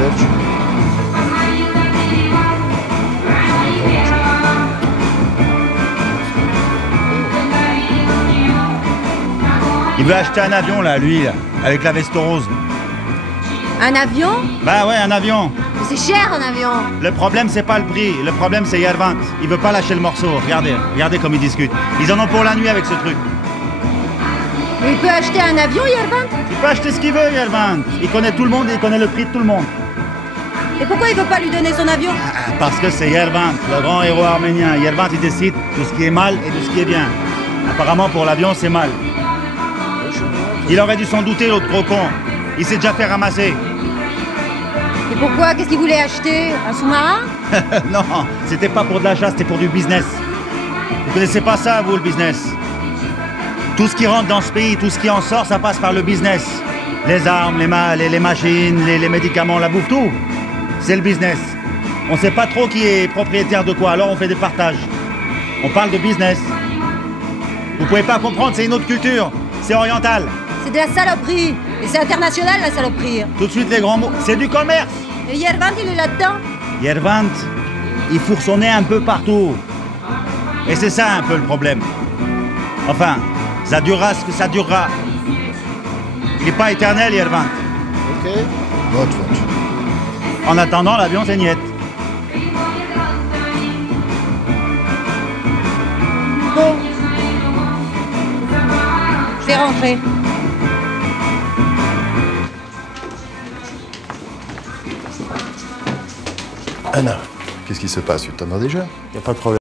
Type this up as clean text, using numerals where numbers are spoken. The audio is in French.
Sledge. Il veut acheter un avion, là, lui, là, avec la veste rose. Un avion? Bah ouais, un avion. Mais c'est cher un avion. Le problème, c'est pas le prix. Le problème, c'est Yervant. Il veut pas lâcher le morceau. Regardez comme ils discutent. Ils en ont pour la nuit avec ce truc. Mais il peut acheter un avion, Yervant? Il peut acheter ce qu'il veut, Yervant. Il connaît tout le monde et il connaît le prix de tout le monde. Et pourquoi il veut pas lui donner son avion? Parce que c'est Yervant, le grand héros arménien. Yervant, il décide de ce qui est mal et de ce qui est bien. Apparemment, pour l'avion, c'est mal. Il aurait dû s'en douter, l'autre gros con. Il s'est déjà fait ramasser. Et pourquoi? Qu'est-ce qu'il voulait acheter? Un sous-marin? Non, c'était pas pour de l'achat, c'était pour du business. Vous connaissez pas ça, vous, le business? Tout ce qui rentre dans ce pays, tout ce qui en sort, ça passe par le business. Les armes, les machines, les médicaments, la bouffe, tout. C'est le business. On sait pas trop qui est propriétaire de quoi, alors on fait des partages. On parle de business. Vous pouvez pas comprendre, c'est une autre culture. C'est oriental. C'est de la saloperie. Et c'est international, la saloperie. Tout de suite les grands mots. C'est du commerce. Et Yervant, il est là-dedans? Yervant, il fourre son nez un peu partout. Et c'est ça un peu le problème. Enfin, ça durera ce que ça durera. Il n'est pas éternel, Yervant. Ok. Votre faute. En attendant, l'avion, c'est niette. Bon. Je vais rentrer. Anna, qu'est-ce qui se passe? Tu t'en as déjà? Y a pas de problème.